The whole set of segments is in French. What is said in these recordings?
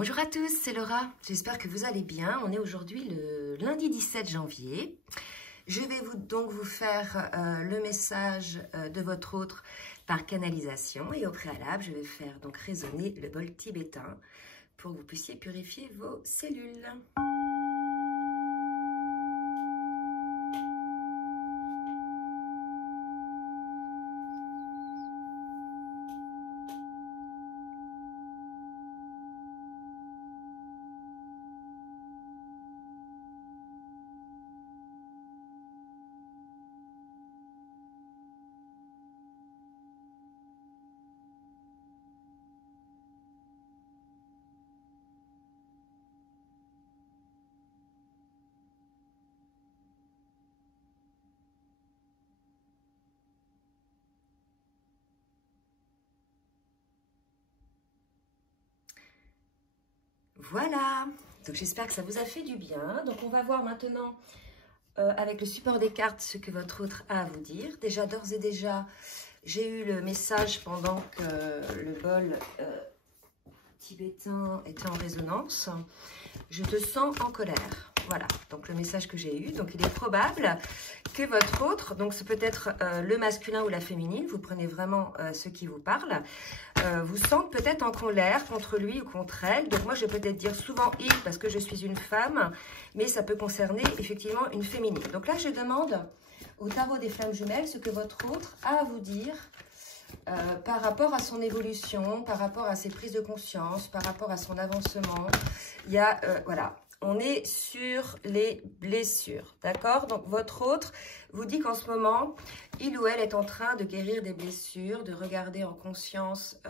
Bonjour à tous, c'est Laura. J'espère que vous allez bien. On est aujourd'hui le lundi 17 janvier. Je vais donc vous faire le message de votre autre par canalisation. Et au préalable, je vais faire donc résonner le bol tibétain pour que vous puissiez purifier vos cellules. Voilà, donc j'espère que ça vous a fait du bien. Donc on va voir maintenant avec le support des cartes ce que votre autre a à vous dire. Déjà, d'ores et déjà, j'ai eu le message pendant que le bol tibétain était en résonance. Je te sens en colère. Voilà, donc le message que j'ai eu. Donc il est probable que votre autre, donc c'est peut-être le masculin ou la féminine, vous prenez vraiment ce qui vous parle, vous sente peut-être en colère contre lui ou contre elle. Donc moi je vais peut-être dire souvent il parce que je suis une femme, mais ça peut concerner effectivement une féminine. Donc là je demande au tarot des flammes jumelles ce que votre autre a à vous dire par rapport à son évolution, par rapport à ses prises de conscience, par rapport à son avancement. Il y a, voilà, on est sur les blessures, d'accord? Donc, votre autre vous dit qu'en ce moment, il ou elle est en train de guérir des blessures, de regarder en conscience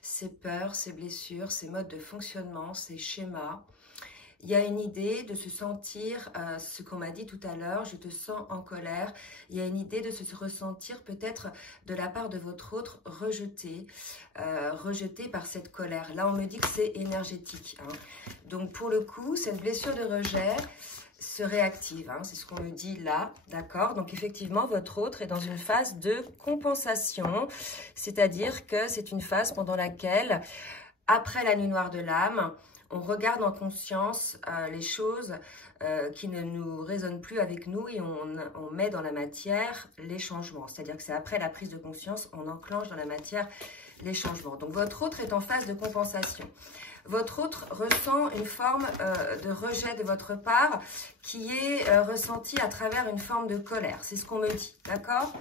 ses peurs, ses blessures, ses modes de fonctionnement, ses schémas. Il y a une idée de se sentir, ce qu'on m'a dit tout à l'heure, je te sens en colère. Il y a une idée de se ressentir peut-être de la part de votre autre rejeté, rejeté par cette colère. Là, on me dit que c'est énergétique. Hein. Donc, pour le coup, cette blessure de rejet se réactive. Hein, c'est ce qu'on me dit là, d'accord? Donc, effectivement, votre autre est dans une phase de compensation, c'est-à-dire que c'est une phase pendant laquelle, après la nuit noire de l'âme, on regarde en conscience les choses qui ne nous résonnent plus avec nous et on met dans la matière les changements. C'est-à-dire que c'est après la prise de conscience, on enclenche dans la matière les changements. Donc votre autre est en phase de compensation. Votre autre ressent une forme de rejet de votre part qui est ressentie à travers une forme de colère. C'est ce qu'on me dit, d'accord ?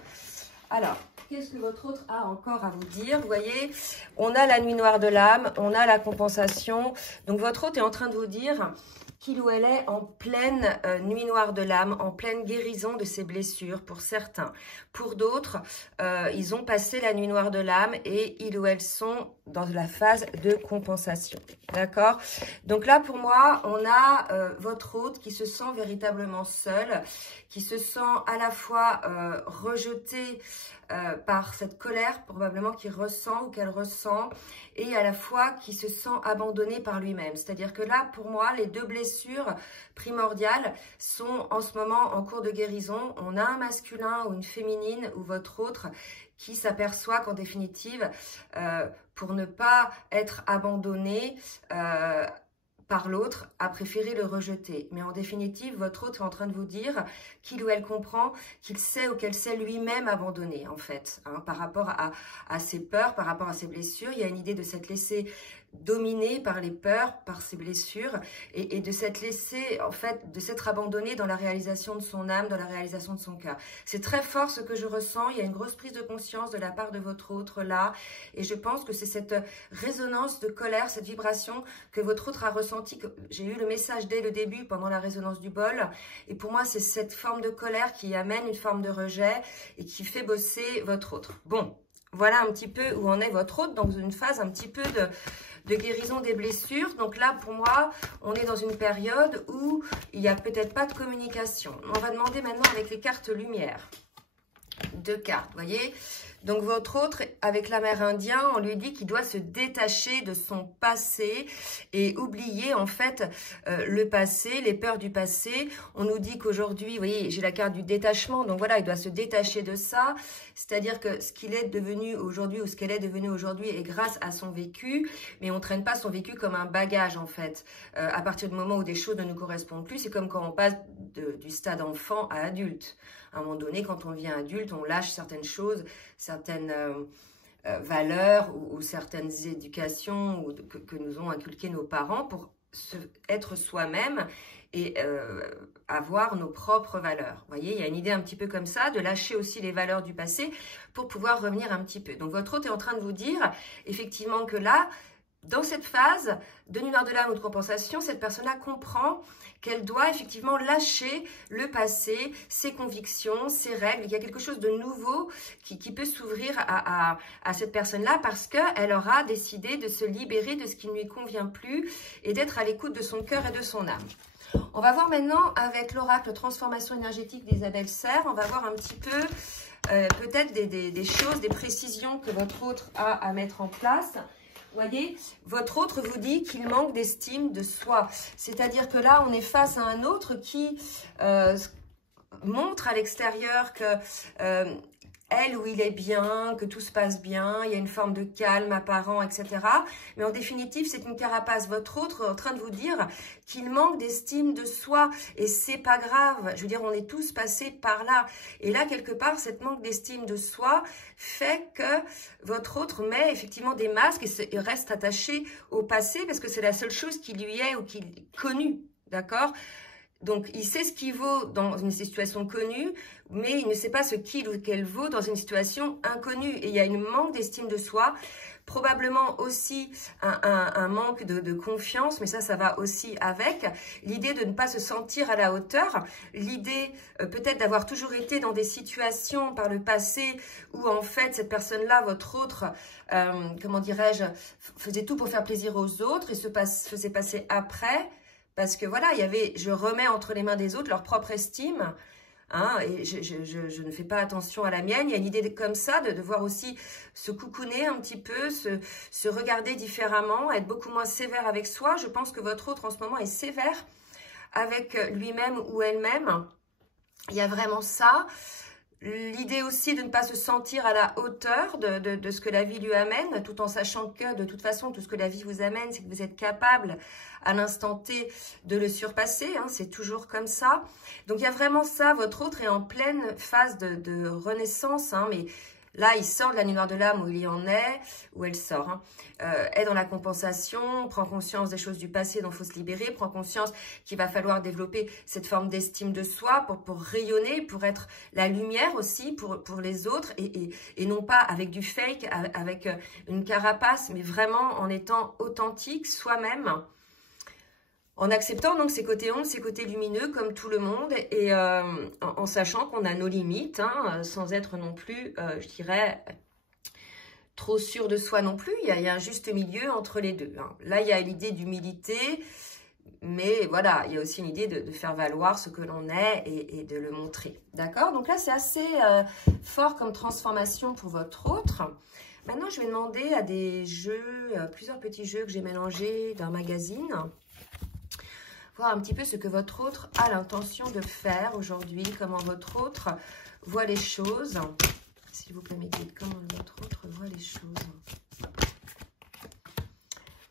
Alors, qu'est-ce que votre autre a encore à vous dire? Vous voyez, on a la nuit noire de l'âme, on a la compensation. Donc, votre autre est en train de vous dire qu'il ou elle est en pleine nuit noire de l'âme, en pleine guérison de ses blessures pour certains. Pour d'autres, ils ont passé la nuit noire de l'âme et ils ou elles sont dans la phase de compensation. D'accord? Donc là, pour moi, on a votre hôte qui se sent véritablement seul, qui se sent à la fois rejeté par cette colère probablement qu'il ressent ou qu'elle ressent et à la fois qui se sent abandonné par lui-même. C'est-à-dire que là, pour moi, les deux blessures primordiales sont en ce moment en cours de guérison. On a un masculin ou une féminine ou votre autre qui s'aperçoit qu'en définitive, pour ne pas être abandonné, par l'autre, a préféré le rejeter. Mais en définitive, votre autre est en train de vous dire qu'il ou elle comprend qu'il sait ou qu'elle sait lui-même abandonner, en fait, hein, par rapport à ses peurs, par rapport à ses blessures. Il y a une idée de s'être laissé dominer par les peurs, par ses blessures, et de s'être laissé, en fait, de s'être abandonné dans la réalisation de son âme, dans la réalisation de son cœur. C'est très fort ce que je ressens. Il y a une grosse prise de conscience de la part de votre autre là, et je pense que c'est cette résonance de colère, cette vibration que votre autre a ressentie. J'ai eu le message dès le début, pendant la résonance du bol, et pour moi, c'est cette forme de colère qui amène une forme de rejet et qui fait bosser votre autre. Bon, voilà un petit peu où en est votre autre, dans une phase un petit peu de guérison des blessures. Donc là, pour moi, on est dans une période où il n'y a peut-être pas de communication. On va demander maintenant avec les cartes lumière. Deux cartes, vous voyez. Donc votre autre, avec l'Amérindien, on lui dit qu'il doit se détacher de son passé et oublier en fait le passé, les peurs du passé. On nous dit qu'aujourd'hui, vous voyez, j'ai la carte du détachement, donc voilà, il doit se détacher de ça. C'est-à-dire que ce qu'il est devenu aujourd'hui ou ce qu'elle est devenue aujourd'hui est grâce à son vécu, mais on ne traîne pas son vécu comme un bagage en fait. À partir du moment où des choses ne nous correspondent plus, c'est comme quand on passe du stade enfant à adulte. À un moment donné, quand on devient adulte, on lâche certaines choses, certaines valeurs ou certaines éducations que nous ont inculquées nos parents pour être soi-même et avoir nos propres valeurs. Vous voyez, il y a une idée un petit peu comme ça, de lâcher aussi les valeurs du passé pour pouvoir revenir un petit peu. Donc votre hôte est en train de vous dire effectivement que là, dans cette phase de nuit noire de l'âme ou de compensation, cette personne-là comprend qu'elle doit effectivement lâcher le passé, ses convictions, ses règles. Il y a quelque chose de nouveau qui peut s'ouvrir à cette personne-là parce qu'elle aura décidé de se libérer de ce qui ne lui convient plus et d'être à l'écoute de son cœur et de son âme. On va voir maintenant avec l'oracle transformation énergétique d'Isabelle Serre, on va voir un petit peu peut-être des choses, des précisions que votre autre a à mettre en place. Voyez, votre autre vous dit qu'il manque d'estime de soi. C'est-à-dire que là, on est face à un autre qui montre à l'extérieur que elle ou il est bien, que tout se passe bien, il y a une forme de calme apparent, etc. Mais en définitive, c'est une carapace. Votre autre est en train de vous dire qu'il manque d'estime de soi. Et c'est pas grave. Je veux dire, on est tous passés par là. Et là, quelque part, cette manque d'estime de soi fait que votre autre met effectivement des masques et reste attaché au passé parce que c'est la seule chose qui lui est ou qui est connue. D'accord ? Donc, il sait ce qu'il vaut dans une situation connue, mais il ne sait pas ce qu'il ou qu'elle vaut dans une situation inconnue. Et il y a une manque d'estime de soi, probablement aussi un manque de confiance, mais ça va aussi avec. L'idée de ne pas se sentir à la hauteur, l'idée peut-être d'avoir toujours été dans des situations par le passé où en fait cette personne-là, votre autre, comment dirais-je, faisait tout pour faire plaisir aux autres et se faisait passer après. Parce que voilà, il y avait, je remets entre les mains des autres leur propre estime, hein, et je ne fais pas attention à la mienne. Il y a une idée comme ça, de devoir aussi se coucouner un petit peu, se regarder différemment, être beaucoup moins sévère avec soi. Je pense que votre autre en ce moment est sévère avec lui-même ou elle-même. Il y a vraiment ça. L'idée aussi de ne pas se sentir à la hauteur de ce que la vie lui amène, tout en sachant que de toute façon, tout ce que la vie vous amène, c'est que vous êtes capable à l'instant T de le surpasser, hein, c'est toujours comme ça. Donc il y a vraiment ça, votre autre est en pleine phase de renaissance, hein, mais là il sort de la nuit noire de l'âme où il y en est, où elle sort, hein, est dans la compensation, prend conscience des choses du passé dont il faut se libérer, prend conscience qu'il va falloir développer cette forme d'estime de soi pour rayonner, pour être la lumière aussi pour les autres et non pas avec du fake, avec une carapace, mais vraiment en étant authentique, soi-même. En acceptant donc ses côtés ombres, ses côtés lumineux comme tout le monde et en sachant qu'on a nos limites, hein, sans être non plus, je dirais, trop sûr de soi non plus. Il y a un juste milieu entre les deux. Hein. Là, il y a l'idée d'humilité, mais voilà, il y a aussi une idée de faire valoir ce que l'on est et de le montrer. D'accord? Donc là, c'est assez fort comme transformation pour votre autre. Maintenant, je vais demander à des jeux, plusieurs petits jeux que j'ai mélangés d'un magazine. Voir un petit peu ce que votre autre a l'intention de faire aujourd'hui, comment votre autre voit les choses. S'il vous plaît, mes guides, comment votre autre voit les choses.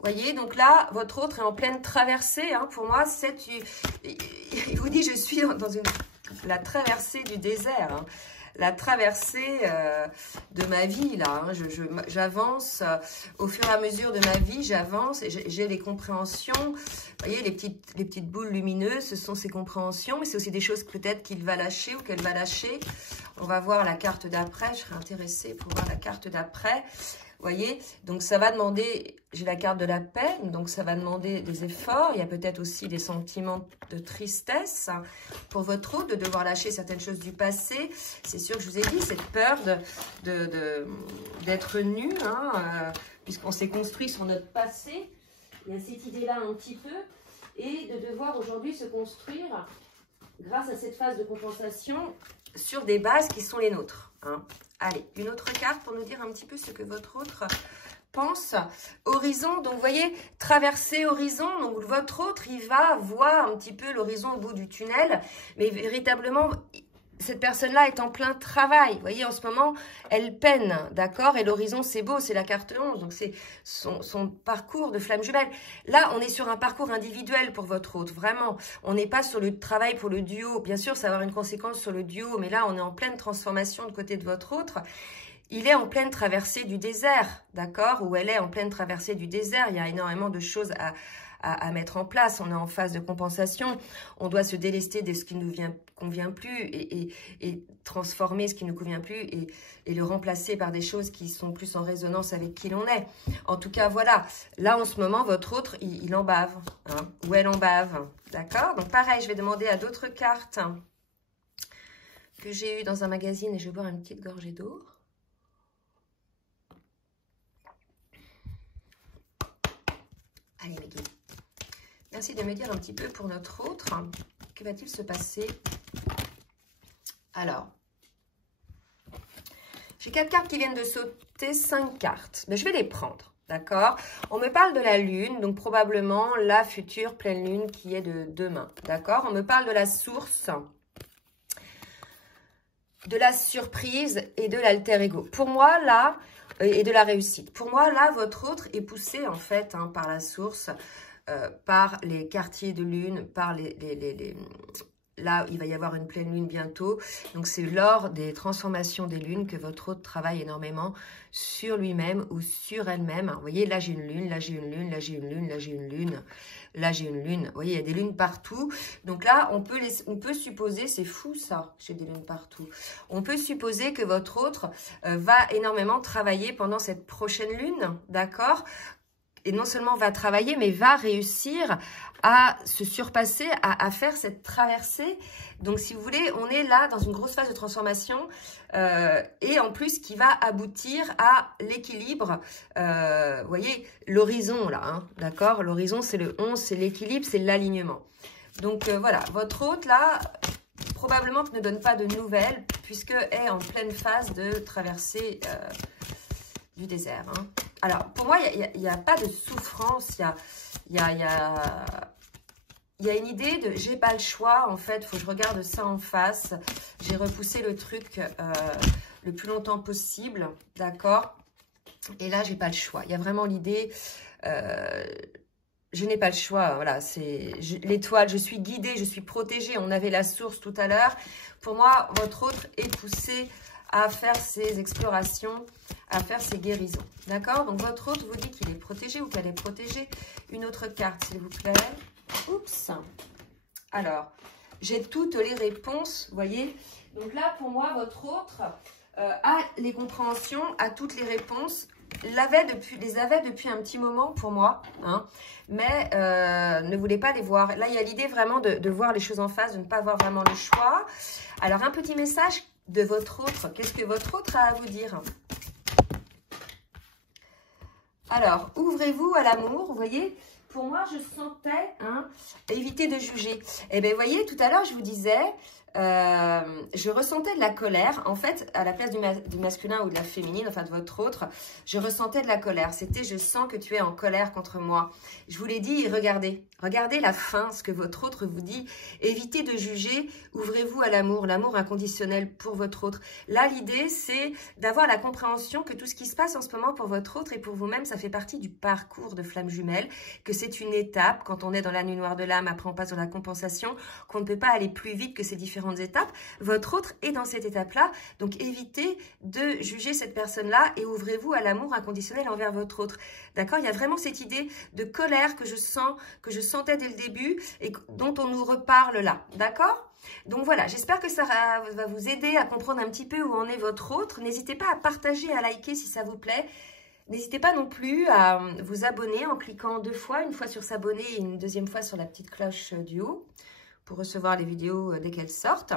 Voyez, donc là, votre autre est en pleine traversée. Hein, pour moi, il vous dit, je suis dans la traversée du désert. Hein. La traversée de ma vie, là. Hein. J'avance au fur et à mesure de ma vie, j'avance et j'ai des compréhensions. Vous voyez, les petites boules lumineuses, ce sont ces compréhensions, mais c'est aussi des choses peut-être qu'il va lâcher ou qu'elle va lâcher. On va voir la carte d'après, je serais intéressée pour voir la carte d'après. Vous voyez, donc ça va demander, j'ai la carte de la paix, donc ça va demander des efforts. Il y a peut-être aussi des sentiments de tristesse pour votre autre, de devoir lâcher certaines choses du passé. C'est sûr que je vous ai dit, cette peur d'être nu, hein, puisqu'on s'est construit sur notre passé. Il y a cette idée-là un petit peu, et de devoir aujourd'hui se construire grâce à cette phase de compensation sur des bases qui sont les nôtres. Hein. Allez, une autre carte pour nous dire un petit peu ce que votre autre pense. Horizon, donc vous voyez, traverser horizon, donc votre autre, il va voir un petit peu l'horizon au bout du tunnel, mais véritablement, cette personne-là est en plein travail. Vous voyez, en ce moment, elle peine, d'accord? Et l'horizon, c'est beau, c'est la carte 11, donc c'est son parcours de flamme jumelle. Là, on est sur un parcours individuel pour votre autre, vraiment. On n'est pas sur le travail pour le duo. Bien sûr, ça va avoir une conséquence sur le duo, mais là, on est en pleine transformation de côté de votre autre. Il est en pleine traversée du désert, d'accord? Ou elle est en pleine traversée du désert. Il y a énormément de choses à mettre en place. On est en phase de compensation. On doit se délester de ce qui ne nous convient plus et transformer ce qui ne nous convient plus et le remplacer par des choses qui sont plus en résonance avec qui l'on est. En tout cas, voilà. Là, en ce moment, votre autre, il en bave. Hein, ou elle en bave. D'accord? Donc, pareil, je vais demander à d'autres cartes que j'ai eues dans un magazine et je vais boire une petite gorgée d'eau. Allez, mes guides. Merci de me dire un petit peu pour notre autre. Que va-t-il se passer? Alors, j'ai 4 cartes qui viennent de sauter, 5 cartes. Mais je vais les prendre, d'accord? On me parle de la lune, donc probablement la future pleine lune qui est de demain, d'accord? On me parle de la source, de la surprise et de l'alter ego. Pour moi, là, et de la réussite. Pour moi, là, votre autre est poussé, en fait, hein, par la source, par les quartiers de lune, par là, il va y avoir une pleine lune bientôt. Donc, c'est lors des transformations des lunes que votre autre travaille énormément sur lui-même ou sur elle-même. Vous voyez, là, j'ai une lune, là, j'ai une lune, là, j'ai une lune, là, j'ai une lune, là, j'ai une lune. Vous voyez, il y a des lunes partout. Donc là, on peut supposer, c'est fou ça, j'ai des lunes partout. On peut supposer que votre autre va énormément travailler pendant cette prochaine lune, d'accord ? Et non seulement va travailler, mais va réussir à se surpasser, à faire cette traversée. Donc, si vous voulez, on est là dans une grosse phase de transformation et en plus qui va aboutir à l'équilibre. Vous voyez, l'horizon là, hein, d'accord? L'horizon, c'est le 11, c'est l'équilibre, c'est l'alignement. Donc, voilà, votre hôte là, probablement ne donne pas de nouvelles puisqu'elle est en pleine phase de traversée du désert. Hein. Alors, pour moi, il n'y a pas de souffrance, il y a une idée de « j'ai pas le choix », en fait, il faut que je regarde ça en face. J'ai repoussé le truc le plus longtemps possible, d'accord? Et là, j'ai pas le choix. Il y a vraiment l'idée je n'ai pas le choix, voilà, c'est l'étoile, je suis guidée, je suis protégée. On avait la source tout à l'heure. Pour moi, votre autre est poussé à faire ses explorations, à faire ses guérisons. D'accord? Donc, votre autre vous dit qu'il est protégé ou qu'elle est protégée. Une autre carte, s'il vous plaît. Oups. Alors, j'ai toutes les réponses, vous voyez. Donc là, pour moi, votre autre a les compréhensions, a toutes les réponses. Les avait depuis un petit moment pour moi, hein, mais ne voulait pas les voir. Là, il y a l'idée vraiment de voir les choses en face, de ne pas avoir vraiment le choix. Alors, un petit message de votre autre. Qu'est-ce que votre autre a à vous dire? Alors, ouvrez-vous à l'amour, vous voyez. Pour moi, je sentais, hein, éviter de juger. Eh bien, vous voyez, tout à l'heure, je vous disais, je ressentais de la colère. En fait, à la place du masculin ou de la féminine, enfin de votre autre, je ressentais de la colère. C'était, je sens que tu es en colère contre moi. Je vous l'ai dit, regardez la fin, ce que votre autre vous dit. Évitez de juger, ouvrez-vous à l'amour inconditionnel pour votre autre. Là, l'idée, c'est d'avoir la compréhension que tout ce qui se passe en ce moment pour votre autre et pour vous-même, ça fait partie du parcours de flamme jumelle, que c'est une étape. Quand on est dans la nuit noire de l'âme, après on passe dans la compensation, qu'on ne peut pas aller plus vite que ces différentes étapes. Votre autre est dans cette étape-là, donc évitez de juger cette personne-là et ouvrez-vous à l'amour inconditionnel envers votre autre. D'accord? Il y a vraiment cette idée de colère que je sentais dès le début et dont on nous reparle là. D'accord? Donc voilà, j'espère que ça va vous aider à comprendre un petit peu où en est votre autre. N'hésitez pas à partager, à liker si ça vous plaît. N'hésitez pas non plus à vous abonner en cliquant 2 fois, une fois sur s'abonner et une deuxième fois sur la petite cloche du haut, pour recevoir les vidéos dès qu'elles sortent.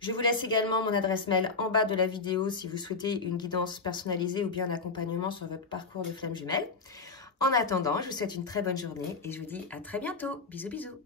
Je vous laisse également mon adresse mail en bas de la vidéo si vous souhaitez une guidance personnalisée ou bien un accompagnement sur votre parcours de flamme jumelle. En attendant, je vous souhaite une très bonne journée et je vous dis à très bientôt. Bisous, bisous.